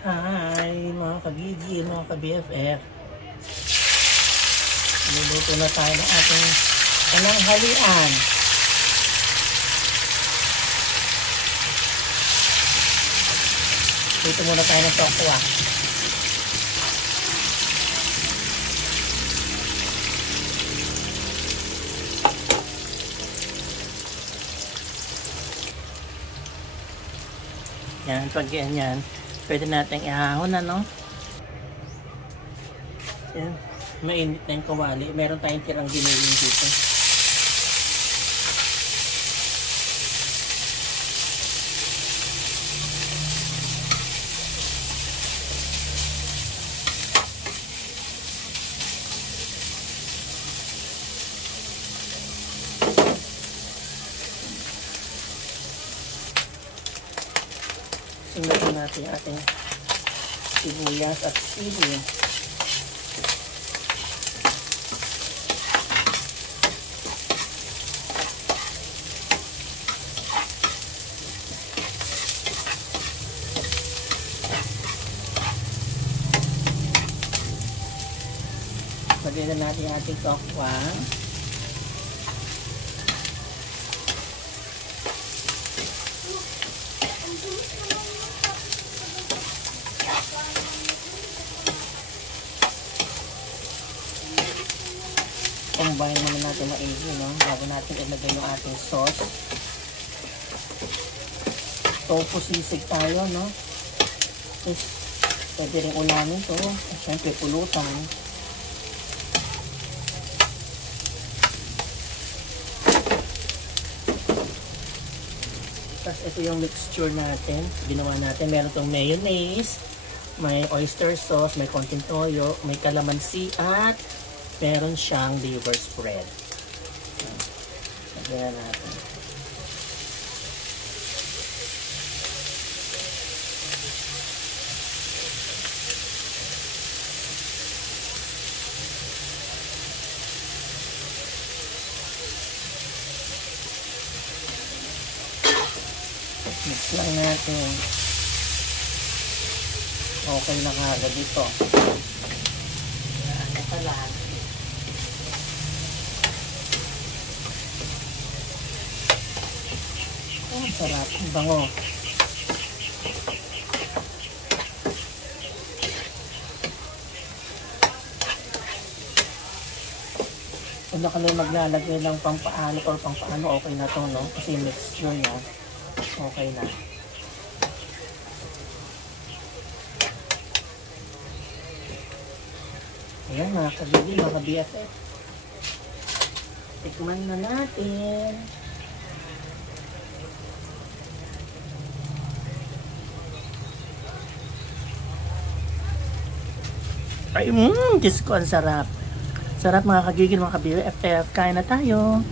Hi mga kabigil, mga ka-BFF. Luluto na tayo ng ating pananghalian. Dito muna tayo ng tokwa. Yan, pag yan, pwede natin ihahon, ano? Yan, mainit na yung kawali. Meron tayong tirang ginuling dito. Singatin natin yung ating sibuyas at sili. Lagyan na natin yung ating tokwa. Combine muna natin maigi, no? Bago natin ilagay yung ating sauce. Tofu sisig tayo, no? Tapos, pwede rin ulamin to. At syempre, pulutan. Tapos, ito yung mixture natin. Ginawa natin. Meron tong mayonnaise, may oyster sauce, may konting toyo, may calamansi, at meron siyang liver spread. Lagyan natin. Mix lang natin. Okay na kagad dito. Yan, ito lang. Oh, sarap. Bango. Kung na kami maglalagay ng pampaano or pampaano, okay na to, no? Kasi mixture niya, okay na. Ayan, mga kabibig, mga ka-BFF. Tikman na natin. Ay, Diyos ko, ang sarap. Sarap mga kagigil, mga ka-BFF. Kain na tayo.